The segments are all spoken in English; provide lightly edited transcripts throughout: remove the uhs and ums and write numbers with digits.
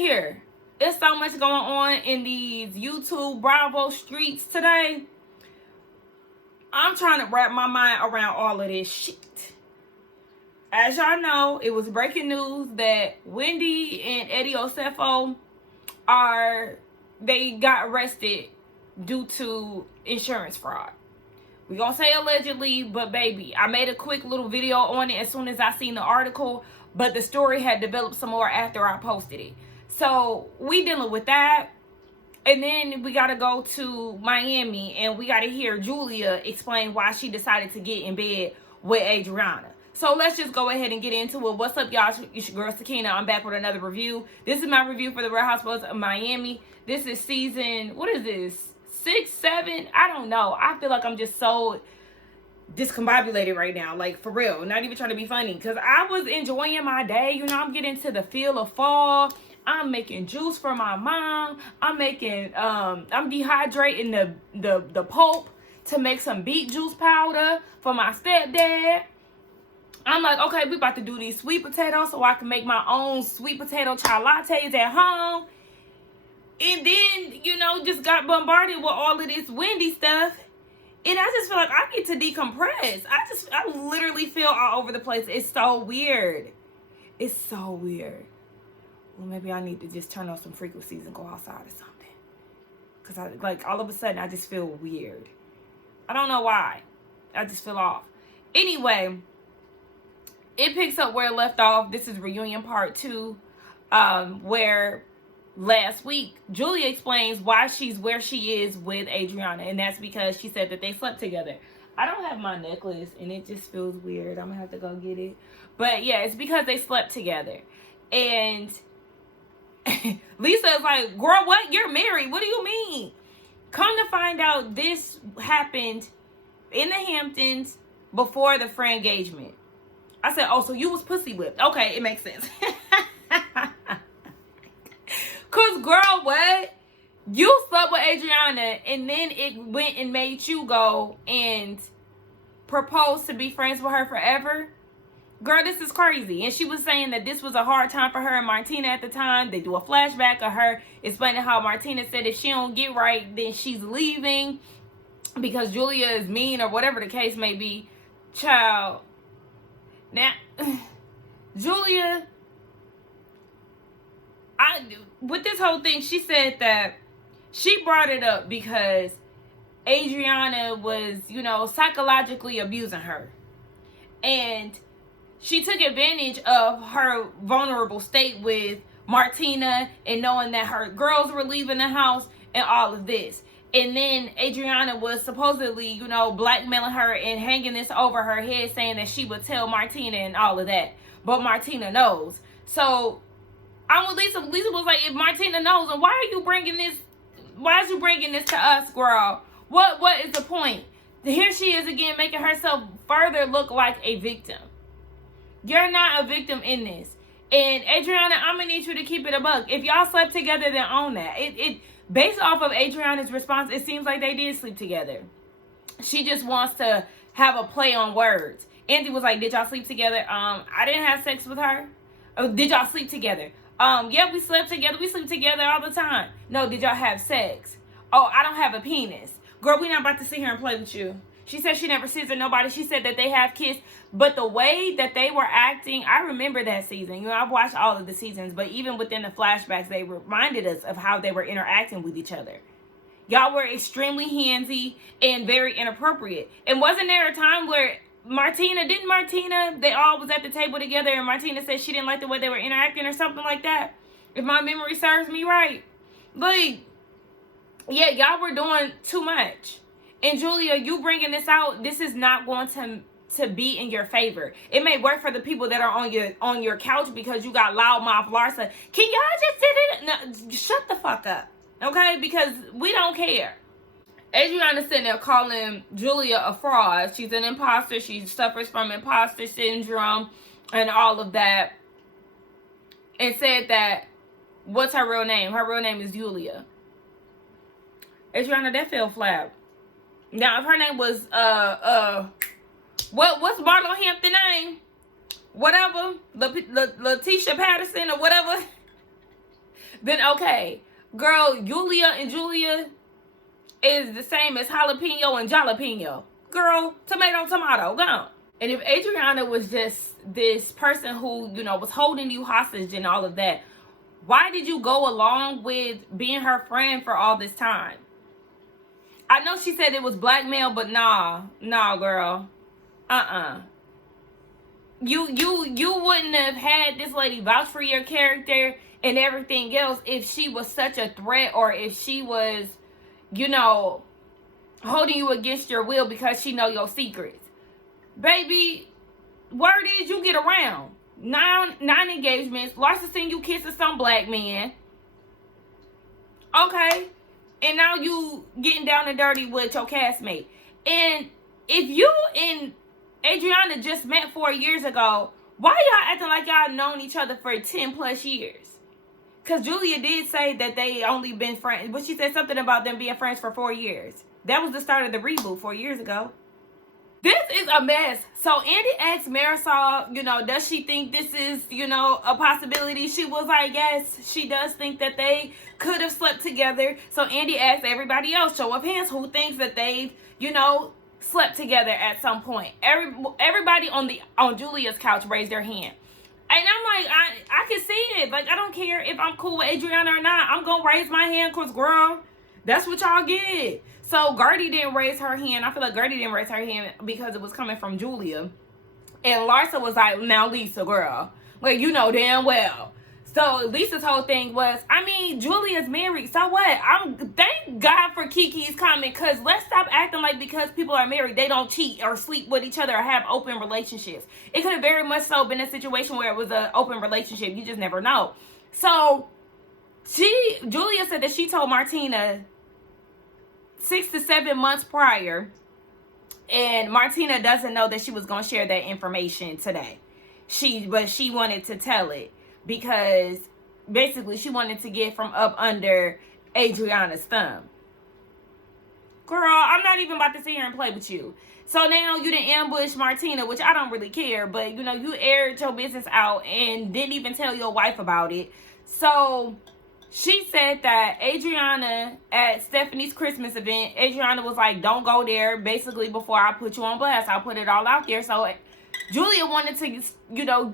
here. There's so much going on in these YouTube Bravo streets today. I'm trying to wrap my mind around all of this shit. As y'all know, it was breaking news that Wendy and Eddie Osefo they got arrested due to insurance fraud. We gonna say allegedly, but baby, I made a quick little video on it as soon as I seen the article, but the story had developed some more after I posted it. So we dealing with that. And then we gotta go to Miami and we gotta hear Julia explain why she decided to get in bed with Adriana. So let's just go ahead and get into it. What's up, y'all? It's your girl Sakina. I'm back with another review. This is my review for the Real Housewives of Miami. This is season, what is this? 6, 7? I don't know. I feel like I'm just so discombobulated right now. Like, for real. Not even trying to be funny. Because I was enjoying my day. You know, I'm getting to the feel of fall. I'm making juice for my mom. I'm dehydrating the pulp to make some beet juice powder for my stepdad. I'm like, okay, we about to do these sweet potatoes so I can make my own sweet potato chai lattes at home. And then, you know, just got bombarded with all of this Wendy stuff. And I just feel like I get to decompress. I literally feel all over the place. It's so weird. It's so weird. Well, maybe I need to just turn on some frequencies and go outside or something. Because all of a sudden, I just feel weird. I don't know why. I just feel off. Anyway, it picks up where it left off. This is reunion part 2, where last week Julia explains why she's where she is with Adriana, and that's because she said that they slept together. I don't have my necklace and it just feels weird. I'm gonna have to go get it. But yeah, it's because they slept together. And Lisa is like, girl, what? You're married. What do you mean? Come to find out, this happened in the Hamptons before the free engagement. I said, oh, so you was pussy whipped. Okay, it makes sense. Cause girl, what? You slept with Adriana and then it went and made you go and propose to be friends with her forever? Girl, this is crazy. And she was saying that this was a hard time for her and Martina at the time. They do a flashback of her explaining how Martina said if she don't get right, then she's leaving because Julia is mean or whatever the case may be. Child. Now, Julia, with this whole thing, she said that she brought it up because Adriana was, you know, psychologically abusing her. And she took advantage of her vulnerable state with Martina and knowing that her girls were leaving the house and all of this. And then Adriana was supposedly, you know, blackmailing her and hanging this over her head, saying that she would tell Martina and all of that. But Martina knows. So I'm with Lisa. Lisa was like, if Martina knows, and why are you bringing this? Why is you bringing this to us, girl? What is the point? Here she is again, making herself further look like a victim. You're not a victim in this. And Adriana, I'm gonna need you to keep it a buck. If y'all slept together, then own that. It based off of Adriana's response, it seems like they did sleep together. She just wants to have a play on words. Andy was like, did y'all sleep together? I didn't have sex with her. Oh, did y'all sleep together? Yeah, we slept together. We sleep together all the time. No, did y'all have sex? Oh, I don't have a penis. Girl, we're not about to sit here and play with you. She said she never scissored nobody. She said that they have kissed. But the way that they were acting, I remember that season. You know, I've watched all of the seasons. But even within the flashbacks, they reminded us of how they were interacting with each other. Y'all were extremely handsy and very inappropriate. And wasn't there a time where they all was at the table together and Martina said she didn't like the way they were interacting or something like that? If my memory serves me right. Like, yeah, y'all were doing too much. And Julia, you bringing this out, this is not going to be in your favor. It may work for the people that are on your couch because you got loudmouth Larsa. Can y'all just sit it? No, shut the fuck up, okay? Because we don't care. Adriana's sitting there calling Julia a fraud. She's an imposter. She suffers from imposter syndrome and all of that. And said that, what's her real name? Her real name is Julia. Adriana, that fell flat. Now, if her name was, what's Marlo Hampton name? Whatever. Letitia Patterson or whatever. then okay. Girl, Yulia and Julia is the same as jalapeno and jalapeno. Girl, tomato, tomato, go on. And if Adriana was just this person who, you know, was holding you hostage and all of that, why did you go along with being her friend for all this time? I know she said it was blackmail, but nah, girl. You wouldn't have had this lady vouch for your character and everything else if she was such a threat, or if she was, you know, holding you against your will because she know your secrets. Baby, word is you get around. Nine engagements. Larsa seen you kissing some black man. Okay. And now you getting down and dirty with your castmate. And if you and Adriana just met 4 years ago, why y'all acting like y'all known each other for 10 plus years? Because Julia did say that they only been friends. But she said something about them being friends for 4 years. That was the start of the reboot 4 years ago. This is a mess. So Andy asked Marisol, you know, does she think this is, you know, a possibility? She was like, yes, she does think that they could have slept together. So Andy asked everybody else, show of hands, who thinks that they've, you know, slept together at some point. Everybody on Julia's couch raised their hand. And I'm like, I can see it. Like, I don't care if I'm cool with Adriana or not. I'm going to raise my hand because, girl, that's what y'all get. So Gertie didn't raise her hand. I feel like Gertie didn't raise her hand because it was coming from Julia. And Larsa was like, now Lisa, girl. Like, you know damn well. So Lisa's whole thing was, I mean, Julia's married. So what? Thank God for Kiki's comment, because let's stop acting like because people are married, they don't cheat or sleep with each other or have open relationships. It could have very much so been a situation where it was an open relationship. You just never know. So Julia said that she told Martina 6 to 7 months prior, and Martina doesn't know that she was going to share that information today. But she wanted to tell it because basically she wanted to get from up under Adriana's thumb. Girl, I'm not even about to sit here and play with you. So now you didn't ambush Martina, which I don't really care, but you know, you aired your business out and didn't even tell your wife about it. So she said that Adriana, at Stephanie's Christmas event, Adriana was like, don't go there. Basically, before I put you on blast, I'll put it all out there. So Julia wanted to, you know,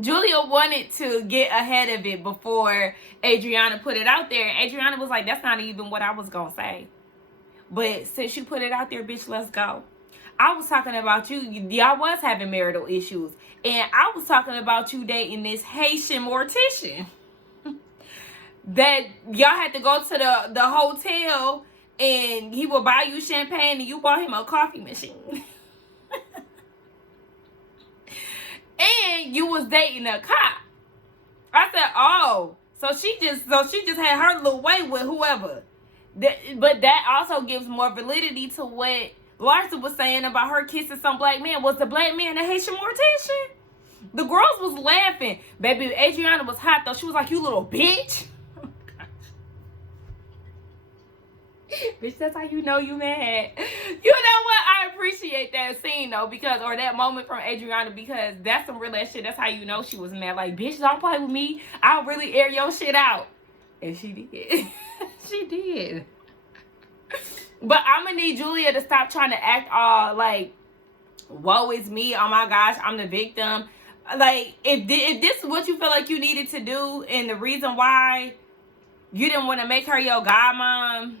Julia wanted to get ahead of it before Adriana put it out there. And Adriana was like, that's not even what I was going to say. But since you put it out there, bitch, let's go. I was talking about you. Y'all was having marital issues. And I was talking about you dating this Haitian mortician. That y'all had to go to the hotel and he would buy you champagne and you bought him a coffee machine. And you was dating a cop. I said, oh, so she just had her little way with whoever. But that also gives more validity to what Larsa was saying about her kissing some black man. Was the black man a Haitian mortician? The girls was laughing. Baby, Adriana was hot though. She was like, you little bitch. Bitch, that's how you know you mad. You know what? I appreciate that scene though, or that moment from Adriana, because that's some real ass shit. That's how you know she was mad. Like, bitch, don't play with me. I'll really air your shit out. And she did. She did. But I'm gonna need Julia to stop trying to act all like, woe is me. Oh my gosh, I'm the victim. Like, if this is what you feel like you needed to do, and the reason why you didn't want to make her your godmom,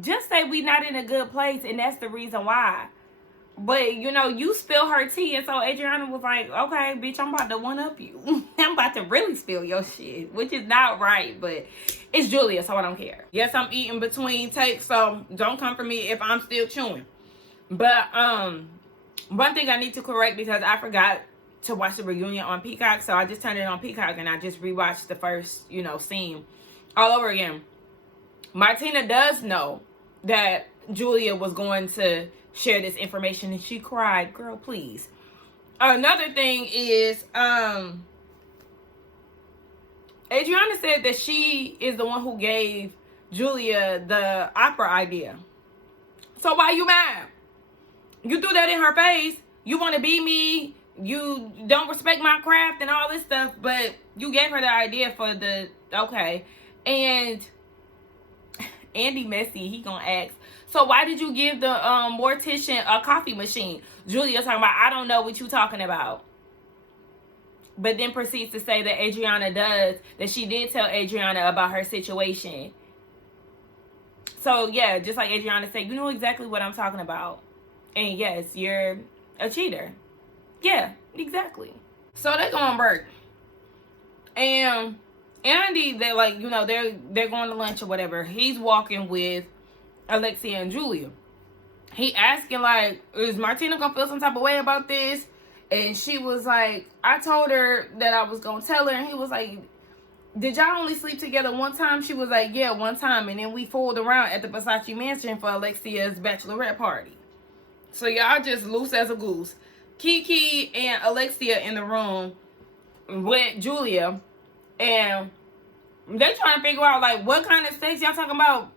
just say we not in a good place, and that's the reason why. But, you know, you spill her tea, and so Adriana was like, okay, bitch, I'm about to one-up you. I'm about to really spill your shit, which is not right, but it's Julia, so I don't care. Yes, I'm eating between takes, so don't come for me if I'm still chewing. But, one thing I need to correct, because I forgot to watch the reunion on Peacock, so I just turned it on Peacock, and I just rewatched the first, you know, scene all over again. Martina does know that Julia was going to share this information, and she cried. Girl, please. Another thing is, Adriana said that she is the one who gave Julia the opera idea. So why you mad? You threw that in her face. You want to be me. you don't respect my craft and all this stuff, but you gave her the idea for the, okay. And Andy Messy, he gonna ask, so why did you give the mortician a coffee machine? Julia talking about, I don't know what you talking about. But then proceeds to say that Adriana does, that she did tell Adriana about her situation. So yeah, just like Adriana said, you know exactly what I'm talking about. And yes, you're a cheater. Yeah, exactly. So they're going to work. And Andy, they're like, you know, they're going to lunch or whatever. He's walking with Alexia and Julia. He asking, like, is Martina going to feel some type of way about this? And she was like, I told her that I was going to tell her. And he was like, did y'all only sleep together one time? She was like, yeah, one time. And then we fooled around at the Versace mansion for Alexia's bachelorette party. So y'all just loose as a goose. Kiki and Alexia in the room with Julia. And they trying to figure out, like, what kind of sex y'all talking about?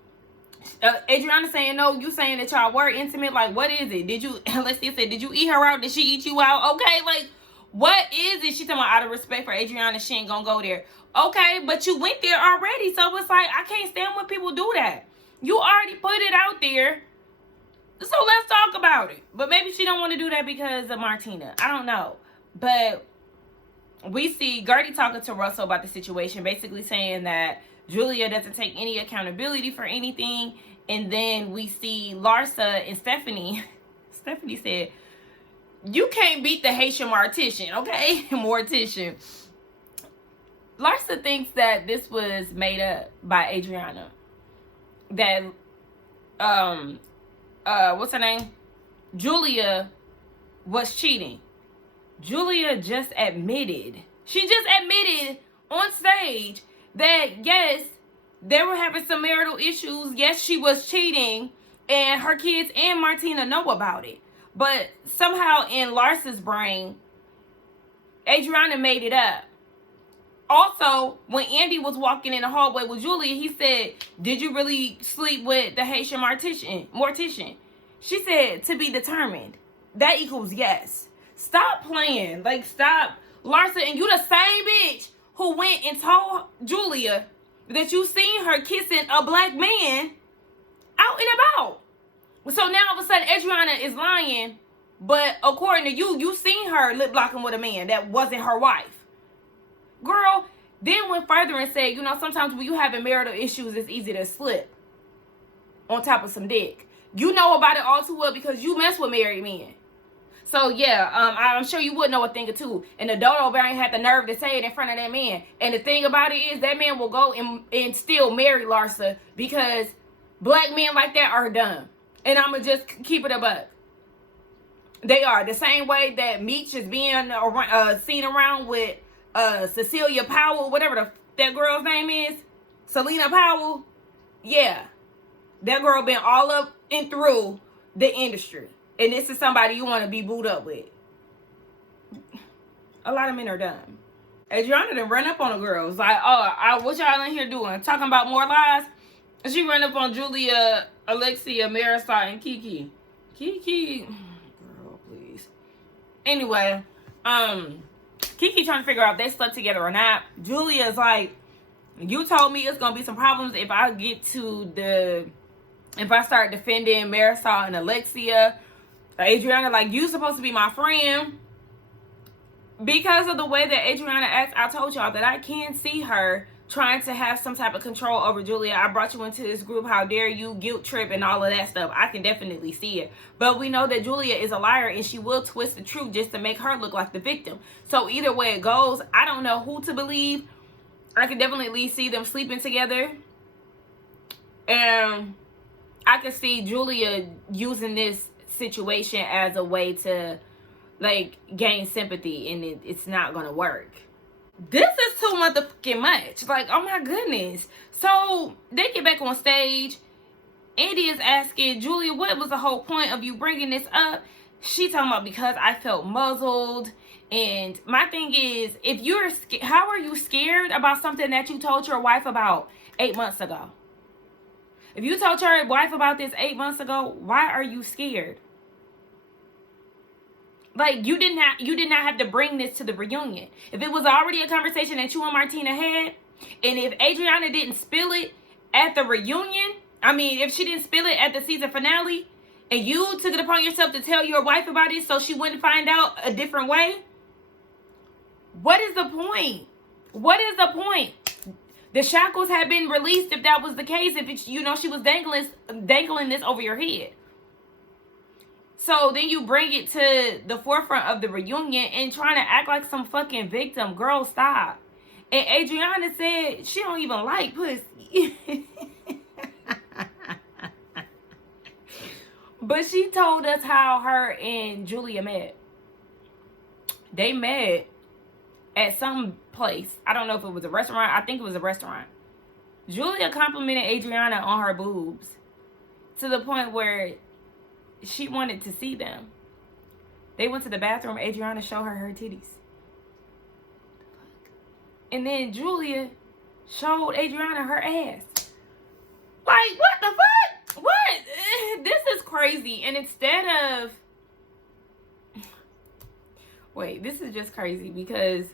Adriana saying no, you saying that y'all were intimate. Like, what is it? Did you, Alexia said, did you eat her out? Did she eat you out? Okay, like, what is it? She talking about, out of respect for Adriana, she ain't gonna go there. Okay, but you went there already. So it's like, I can't stand when people do that. You already put it out there. So let's talk about it. But maybe she don't want to do that because of Martina. I don't know. But we see Gertie talking to Russell about the situation, basically saying that Julia doesn't take any accountability for anything. And then we see Larsa and Stephanie. Stephanie said, you can't beat the Haitian mortician, okay? Mortician. Larsa thinks that this was made up by Adriana. That, what's her name? Julia was cheating. Julia just admitted. She just admitted on stage that, yes, they were having some marital issues. Yes, she was cheating. And her kids and Martina know about it. But somehow in Larsa's brain, Adriana made it up. Also, when Andy was walking in the hallway with Julia, he said, did you really sleep with the Haitian mortician? She said, to be determined. That equals yes. Stop playing. Like, stop. Larsa, and you the same bitch who went and told Julia that you seen her kissing a black man out and about. So now all of a sudden, Adriana is lying, but according to you, you seen her lip locking with a man that wasn't her wife. Girl, then went further and said, you know, sometimes when you having marital issues, it's easy to slip on top of some dick. You know about it all too well because you mess with married men. So yeah, I'm sure you would know a thing or two. And the dodo bear ain't had the nerve to say it in front of that man. And the thing about it is that man will go and still marry Larsa because black men like that are dumb. And I'ma just keep it a buck. They are. The same way that Meech is being seen around with Cecilia Powell, whatever that girl's name is. Selena Powell. Yeah. That girl been all up and through the industry. And this is somebody you want to be booed up with. A lot of men are dumb. Adriana done run up on the girls. Like, oh, what y'all in here doing? Talking about more lies? She run up on Julia, Alexia, Marisol, and Kiki. Kiki, girl, please. Anyway, Kiki trying to figure out if they slept together or not. Julia's like, you told me it's gonna be some problems if I start defending Marisol and Alexia. Adriana, like, you supposed to be my friend. Because of the way that Adriana acts, I told y'all that I can see her trying to have some type of control over Julia. I brought you into this group. How dare you? Guilt trip and all of that stuff. I can definitely see it. But we know that Julia is a liar and she will twist the truth just to make her look like the victim. So either way it goes, I don't know who to believe. I can definitely see them sleeping together. And I can see Julia using this situation as a way to, like, gain sympathy, and it's not gonna work. This is too motherfucking much. Like, oh my goodness. So they get back on stage. Andy is asking Julia, what was the whole point of you bringing this up? She talking about because I felt muzzled. And my thing is, if you're how are you scared about something that you told your wife about 8 months ago? If you told your wife about this 8 months ago, why are you scared? Like, you did not have to bring this to the reunion. If it was already a conversation that you and Martina had, and if Adriana didn't spill it at the reunion, I mean, if she didn't spill it at the season finale, and you took it upon yourself to tell your wife about it so she wouldn't find out a different way, what is the point? What is the point? The shackles had been released if that was the case, if it's, you know, she was dangling this over your head. So then you bring it to the forefront of the reunion and trying to act like some fucking victim. Girl, stop. And Adriana said she don't even like pussy. But she told us how her and Julia met. They met at some place. I don't know if it was a restaurant. I think it was a restaurant. Julia complimented Adriana on her boobs to the point where she wanted to see them. They went to the bathroom. Adriana showed her titties. And then Julia showed Adriana her ass. Like, what the fuck? What? This is crazy. And instead of... Wait, this is just crazy because...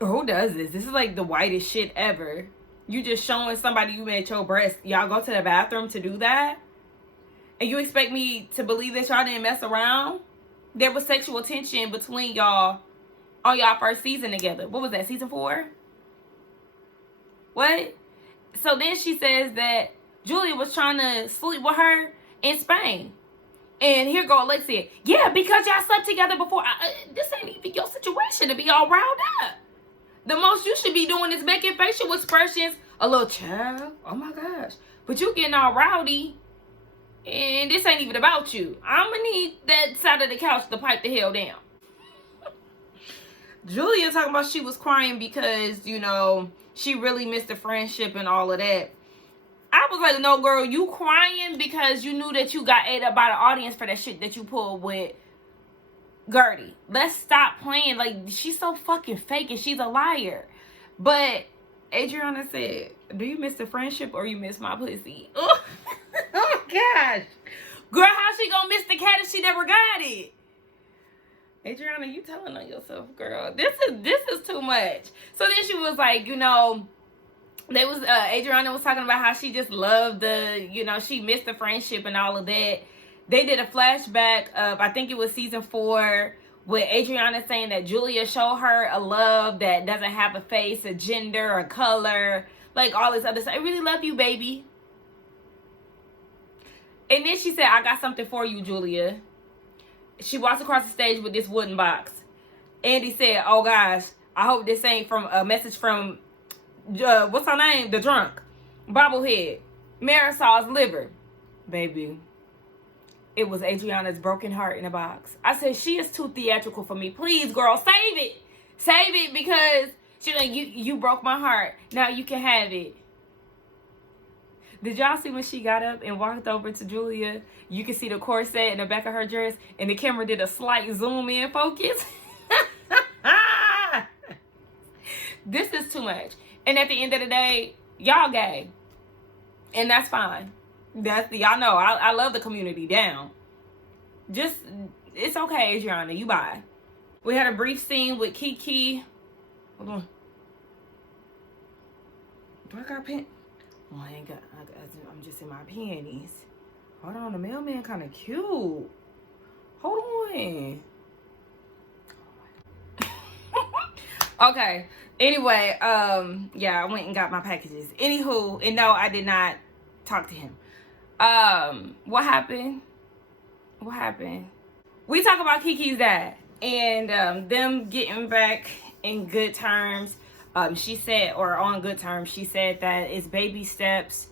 Who does this? This is like the whitest shit ever. You just showing somebody you made your breast. Y'all go to the bathroom to do that? And you expect me to believe that y'all didn't mess around? There was sexual tension between y'all on y'all first season together. What was that, season 4? What? So then she says that Julia was trying to sleep with her in Spain. And here go Alexia. Yeah, because y'all slept together before. This ain't even your situation to be all riled up. The most you should be doing is making facial expressions. A little child. Oh my gosh. But you getting all rowdy. And this ain't even about you. I'm gonna need that side of the couch to pipe the hell down. Julia talking about she was crying because, you know, she really missed the friendship and all of that. I was like, no, girl, you crying because you knew that you got ate up by the audience for that shit that you pulled with Gertie. Let's stop playing. Like, she's so fucking fake and she's a liar. But Adriana said, do you miss the friendship or you miss my pussy? Oh, oh my gosh. Girl, how she gonna miss the cat if she never got it? Adriana, you telling on yourself, girl. This is too much. So then she was like, you know, Adriana was talking about how she just loved she missed the friendship and all of that. They did a flashback of, I think it was season 4, with Adriana saying that Julia showed her a love that doesn't have a face, a gender, or color, like all this other stuff. I really love you, baby. And then she said, I got something for you, Julia. She walks across the stage with this wooden box. Andy said, oh gosh, I hope this ain't from a message from, what's her name? The drunk. Bobblehead. Marisol's liver. Baby. It was Adriana's broken heart in a box. I said, she is too theatrical for me. Please, girl, save it. Save it because she's like, you broke my heart. Now you can have it. Did y'all see when she got up and walked over to Julia? You can see the corset in the back of her dress, and the camera did a slight zoom in focus. This is too much. And at the end of the day, y'all gay. And that's fine. Y'all know, I love the community down. Just, it's okay, Adriana, you bye. We had a brief scene with Kiki. Hold on. Do I got a pen? Oh, I ain't got, I'm just in my panties. Hold on, the mailman kind of cute. Hold on. Okay. Anyway, yeah, I went and got my packages. Anywho, and no, I did not talk to him. What happened? What happened? We talk about Kiki's dad and them getting back in good terms. She said, or on good terms, she said that it's baby steps.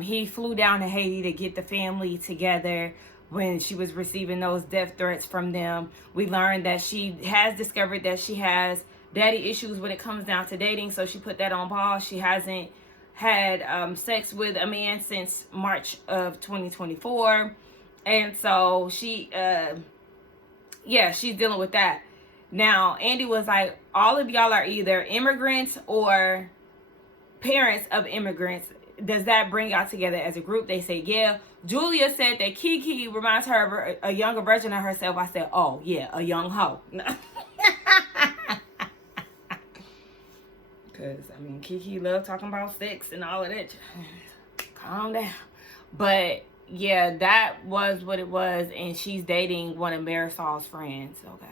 He flew down to Haiti to get the family together when she was receiving those death threats from them. We learned that she has discovered that she has daddy issues when it comes down to dating, so she put that on pause. She hasn't had sex with a man since March of 2024. And so she, she's dealing with that. Now, Andy was like, all of y'all are either immigrants or parents of immigrants. does that bring y'all together as a group? They say, yeah. Julia said that Kiki reminds her of a younger version of herself. I said, oh, yeah, a young hoe. Because, I mean, Kiki loved talking about sex and all of that. Calm down. But, yeah, that was what it was. And she's dating one of Marisol's friends. Okay.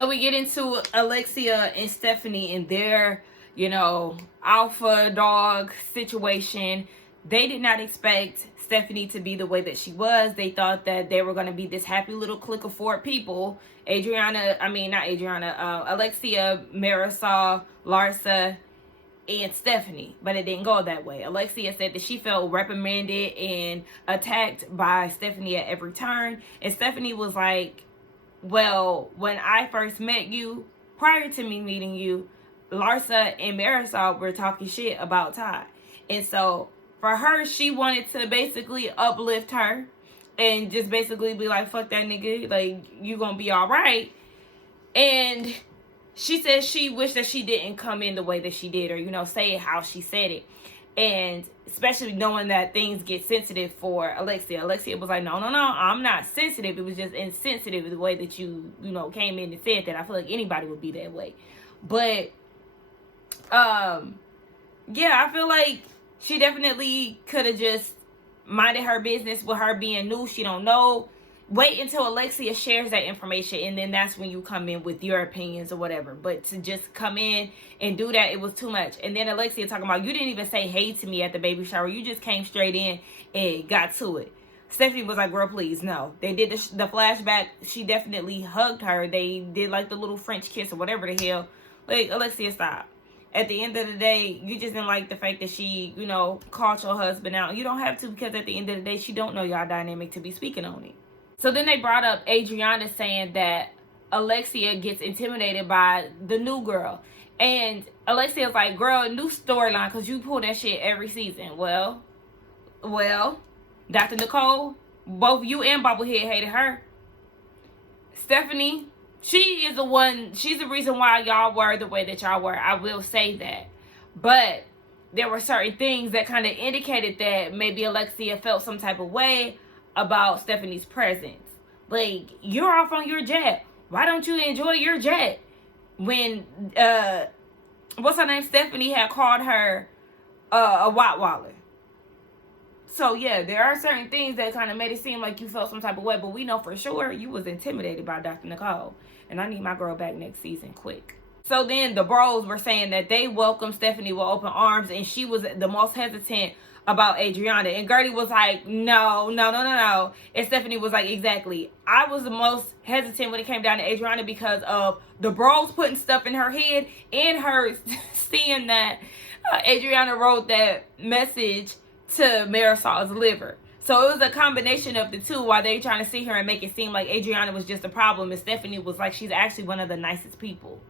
So we get into Alexia and Stephanie and their, you know, alpha dog situation. They did not expect Stephanie to be the way that she was. They thought that they were going to be this happy little clique of 4 people. Alexia, Marisol, Larsa, and Stephanie. But it didn't go that way. Alexia said that she felt reprimanded and attacked by Stephanie at every turn. And Stephanie was like, well, when I first met you, prior to me meeting you, Larsa and Marisol were talking shit about Todd. And so for her, she wanted to basically uplift her and just basically be like, fuck that nigga, like, you gonna be all right. And she said she wished that she didn't come in the way that she did, or, you know, say it how she said it. And especially knowing that things get sensitive for Alexia. Alexia was like, no, I'm not sensitive. It was just insensitive the way that you know, came in and said that. I feel like anybody would be that way. But, yeah, I feel like she definitely could have just minded her business with her being new. She don't know. Wait until Alexia shares that information, and then that's when you come in with your opinions or whatever. But to just come in and do that, it was too much. And then Alexia talking about, you didn't even say hey to me at the baby shower. You just came straight in and got to it. Stephanie was like, girl, please, no. They did the flashback. She definitely hugged her. They did like the little French kiss or whatever the hell. Like, Alexia, stop. At the end of the day, you just didn't like the fact that she, you know, called your husband out. You don't have to, because at the end of the day, she don't know y'all dynamic to be speaking on it. So then they brought up Adriana saying that Alexia gets intimidated by the new girl. And Alexia's like, girl, new storyline, because you pull that shit every season. Well, Dr. Nicole, both you and Bobblehead hated her. Stephanie, she's the reason why y'all were the way that y'all were. I will say that. But there were certain things that kind of indicated that maybe Alexia felt some type of way about Stephanie's presence. Like, you're off on your jet. Why don't you enjoy your jet? When what's her name, Stephanie, had called her a Wattwaller. So yeah, there are certain things that kind of made it seem like you felt some type of way, but we know for sure you was intimidated by Dr. Nicole. And I need my girl back next season quick. So then the bros were saying that they welcomed Stephanie with open arms, and she was the most hesitant about Adriana. And Gertie was like, no. And Stephanie was like, exactly. I was the most hesitant when it came down to Adriana because of the bros putting stuff in her head and her seeing that Adriana wrote that message to Marisol's liver. So it was a combination of the two while they trying to see her and make it seem like Adriana was just a problem, and Stephanie was like, she's actually one of the nicest people.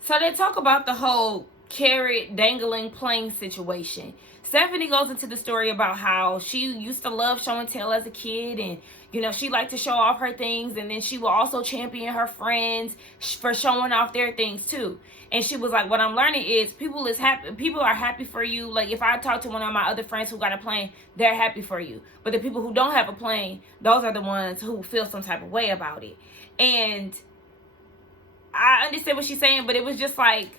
So they talk about the whole carrot dangling plane situation. Stephanie goes into the story about how she used to love show and tell as a kid, and you know, she liked to show off her things, and then she will also champion her friends for showing off their things too. And she was like, what I'm learning is people are happy for you. Like, if I talk to one of my other friends who got a plane, they're happy for you. But the people who don't have a plane, those are the ones who feel some type of way about it. And I understand what she's saying, but it was just like,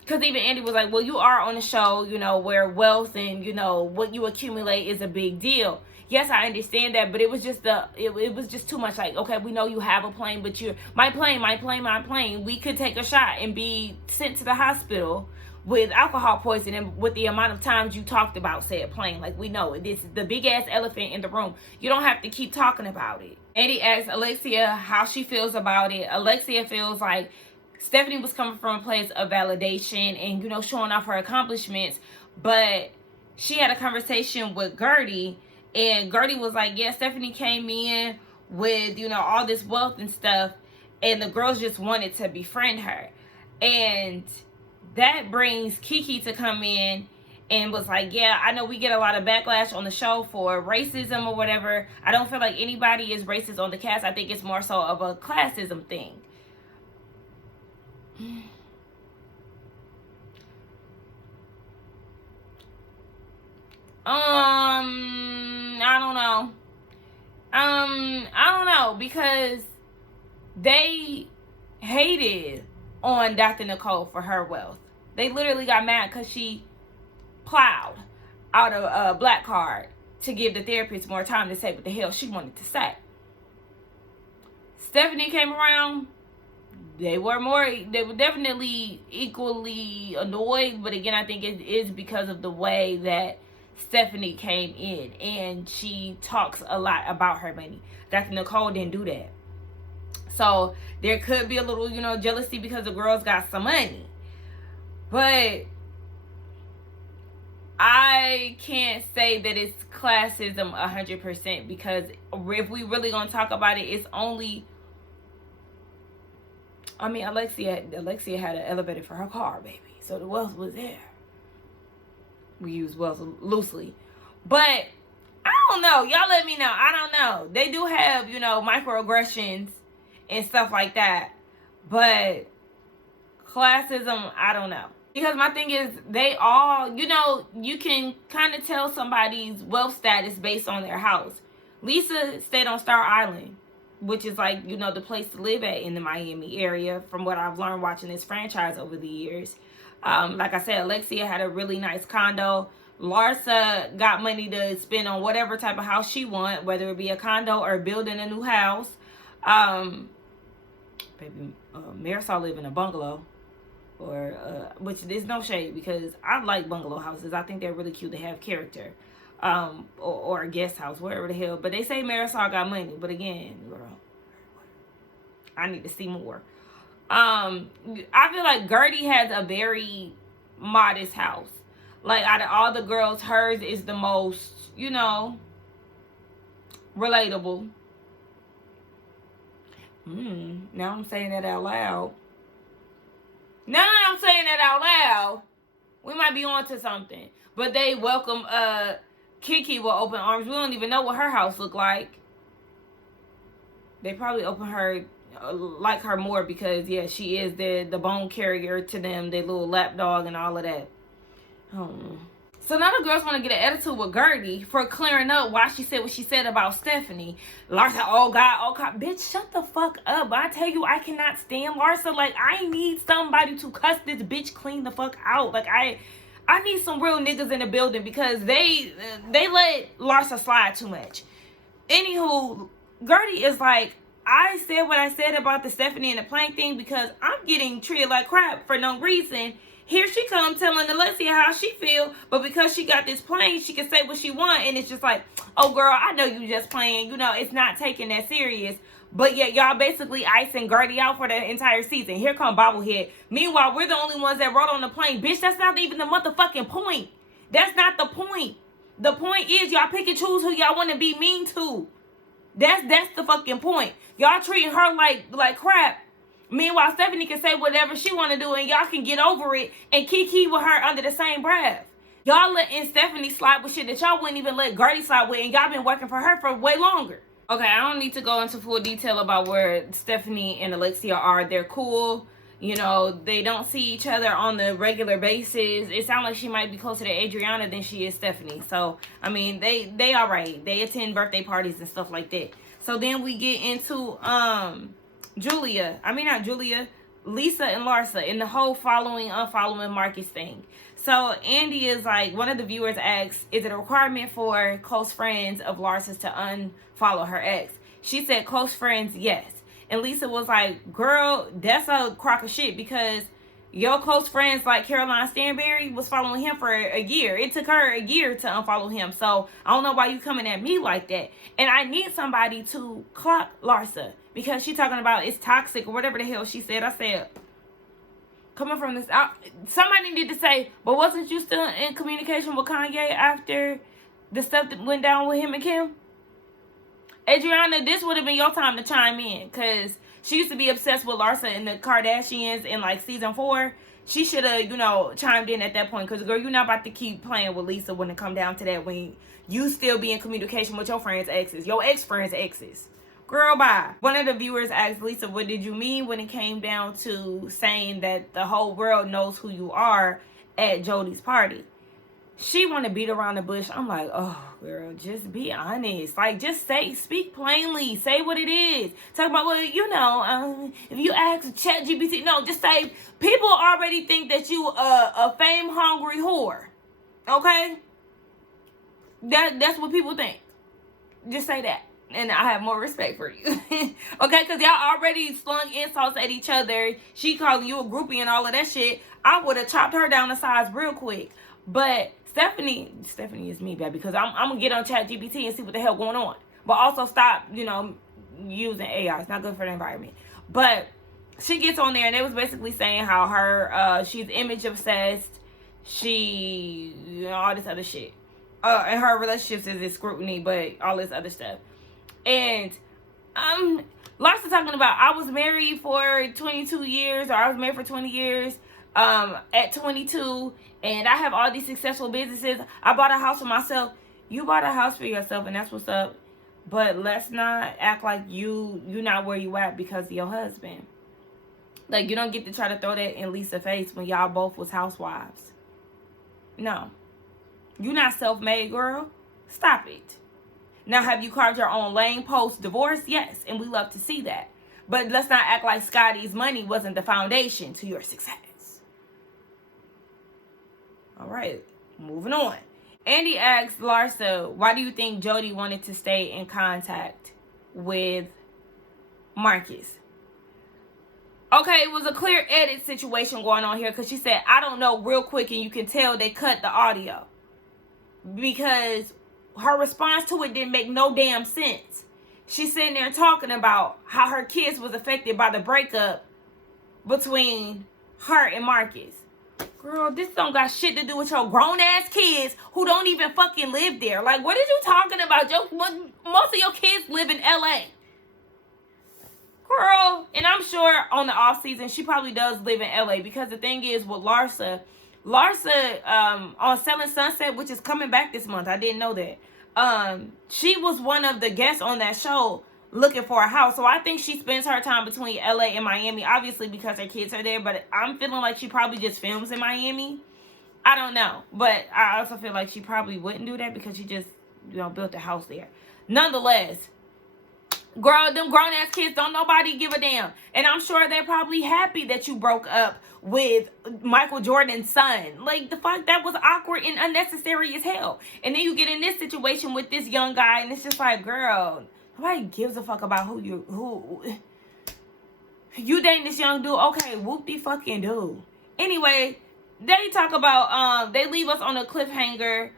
because even Andy was like, well, you are on a show, you know, where wealth and, you know, what you accumulate is a big deal. Yes, I understand that, but it was just it was just too much. Like, okay, we know you have a plane, but you're my plane. We could take a shot and be sent to the hospital with alcohol poisoning with the amount of times you talked about said plane. Like, we know it. This is the big ass elephant in the room. You don't have to keep talking about it. Andy asked Alexia how she feels about it. Alexia feels like Stephanie was coming from a place of validation and, you know, showing off her accomplishments, but she had a conversation with Gertie, and Gertie was like, yeah, Stephanie came in with, you know, all this wealth and stuff, and the girls just wanted to befriend her. And that brings Kiki to come in and was like, yeah, I know we get a lot of backlash on the show for racism or whatever. I don't feel like anybody is racist on the cast. I think it's more so of a classism thing. I don't know. I don't know, because they hated on Dr. Nicole for her wealth. They literally got mad because she plowed out a black card to give the therapist more time to say what the hell she wanted to say. Stephanie came around. They were definitely equally annoyed, but again, I think it is because of the way that Stephanie came in, and she talks a lot about her money. Dr. Nicole didn't do that. So there could be a little, jealousy because the girls got some money. But I can't say that it's classism 100%, because if we really gonna talk about it, it's only, Alexia had an elevator for her car, baby. So the wealth was there. We use wealth loosely. But I don't know. Y'all let me know. I don't know. They do have, microaggressions and stuff like that. But classism, I don't know. Because my thing is, they all, you can kind of tell somebody's wealth status based on their house. Lisa stayed on Star Island, which is like, the place to live at in the Miami area, from what I've learned watching this franchise over the years. Like I said, Alexia had a really nice condo. Larsa got money to spend on whatever type of house she want, whether it be a condo or building a new house. Marisol live in a bungalow, which there's no shade, because I like bungalow houses. I think they're really cute. They have character. Or a guest house, wherever the hell. But they say Marisol got money. But again, girl, I need to see more. I feel like Gertie has a very modest house. Like, out of all the girls, hers is the most, relatable. Now I'm saying that out loud. We might be on to something. But they welcome Kiki with open arms. We don't even know what her house looked like. They probably open her, like her more, because yeah, she is the bone carrier to them, their little lapdog and all of that. So now the girls want to get an attitude with Gertie for clearing up why she said what she said about Stephanie. Larsa, oh God, bitch, shut the fuck up. I tell you, I cannot stand Larsa. Like, I need somebody to cuss this bitch clean the fuck out. Like, I need some real niggas in the building, because they let Larsa slide too much. Anywho, Gertie is like, I said what I said about the Stephanie and the plank thing because I'm getting treated like crap for no reason. Here she comes telling Alexia how she feel, but because she got this plane, she can say what she want, and it's just like, oh girl, I know you just playing. It's not taking that serious. But yet y'all basically icing Gertie out for the entire season. Here come Bobblehead. Meanwhile, we're the only ones that rode on the plane. Bitch, that's not even the motherfucking point. That's not the point. The point is y'all pick and choose who y'all want to be mean to. That's the fucking point. Y'all treating her like crap. Meanwhile, Stephanie can say whatever she want to do, and y'all can get over it and kiki with her under the same breath. Y'all letting Stephanie slide with shit that y'all wouldn't even let Gertie slide with, and y'all been working for her for way longer. Okay, I don't need to go into full detail about where Stephanie and Alexia are. They're cool. They don't see each other on the regular basis. It sounds like she might be closer to Adriana than she is Stephanie. So, they all right. They attend birthday parties and stuff like that. So then we get into Lisa and Larsa in the whole following, unfollowing Marcus thing. So Andy is like, one of the viewers asks, is it a requirement for close friends of Larsa's to unfollow her ex? She said close friends, yes. And Lisa was like, girl, that's a crock of shit, because your close friends like Caroline Stanberry was following him for a year. It took her a year to unfollow him. So I don't know why you coming at me like that. And I need somebody to clock Larsa, because she talking about it's toxic or whatever the hell she said. I said, coming from this out, somebody need to say, but wasn't you still in communication with Kanye after the stuff that went down with him and Kim? Adriana, this would have been your time to chime in, because she used to be obsessed with Larsa and the Kardashians in like season 4. She should have, chimed in at that point, because girl, you're not about to keep playing with Lisa when it come down to that, when you still be in communication with your friends' exes, your ex-friends' exes. Girl, bye. One of the viewers asked Lisa, what did you mean when it came down to saying that the whole world knows who you are at Jodi's party? She want to beat around the bush. I'm like, oh, girl, just be honest. Like, just speak plainly. Say what it is. Talk about, well, if you ask ChatGPT, no, just say, people already think that you a fame-hungry whore. Okay? That's what people think. Just say that. And I have more respect for you. Okay? Because y'all already slung insults at each other. She calling you a groupie and all of that shit. I would have chopped her down to size real quick. But Stephanie is me, baby, because I'm going to get on ChatGPT and see what the hell going on. But also stop, using AI. It's not good for the environment. But she gets on there, and they was basically saying how her, she's image obsessed. She, all this other shit. And her relationships is in scrutiny, but all this other stuff. And Larsa talking about, I was married for 22 years, or I was married for 20 years. At 22, and I have all these successful businesses. I bought a house for myself. You bought a house for yourself, and that's what's up. But let's not act like you're not where you at because of your husband. Like, you don't get to try to throw that in Lisa's face when y'all both was housewives. No. You not self-made, girl. Stop it. Now, have you carved your own lane post-divorce? Yes, and we love to see that. But let's not act like Scotty's money wasn't the foundation to your success. All right, moving on. Andy asked Larsa, why do you think Jody wanted to stay in contact with Marcus? Okay, it was a clear edit situation going on here because she said, I don't know, real quick, and you can tell they cut the audio. Because her response to it didn't make no damn sense. She's sitting there talking about how her kids was affected by the breakup between her and Marcus. Girl, this don't got shit to do with your grown-ass kids who don't even fucking live there. Like, what are you talking about? Most of your kids live in L.A. Girl, and I'm sure on the off season, she probably does live in L.A. because the thing is with Larsa, on Selling Sunset, which is coming back this month. I didn't know that. She was one of the guests on that show looking for a house. So I think she spends her time between LA and Miami, obviously because her kids are there, but I'm feeling like she probably just films in Miami. I don't know, but I also feel like she probably wouldn't do that because she just built a house there. Nonetheless, girl, them grown-ass kids, don't nobody give a damn. And I'm sure they're probably happy that you broke up with Michael Jordan's son. Like, the fuck, that was awkward and unnecessary as hell. And then you get in this situation with this young guy, and it's just like, girl, nobody gives a fuck about who you dating this young dude. Okay, whoop-de-fucking do. Anyway, they talk about, they leave us on a cliffhanger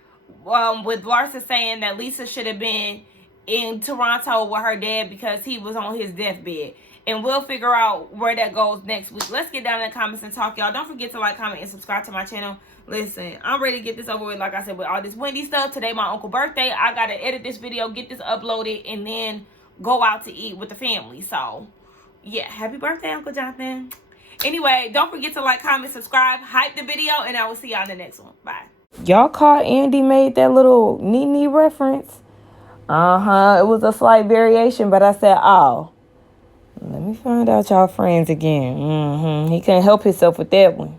with Larsa saying that Lisa should have been in Toronto with her dad because he was on his deathbed. And we'll figure out where that goes next week. Let's get down in the comments and talk, y'all. Don't forget to like, comment, and subscribe to my channel. Listen, I'm ready to get this over with, like I said, with all this Wendy stuff. Today, my uncle's birthday. I got to edit this video, get this uploaded, and then go out to eat with the family. So, yeah, happy birthday, Uncle Jonathan. Anyway, don't forget to like, comment, subscribe, hype the video, and I will see y'all in the next one. Bye. Y'all caught Andy made that little knee reference? It was a slight variation, but I said, oh. Let me find out y'all friends again. He can't help himself with that one.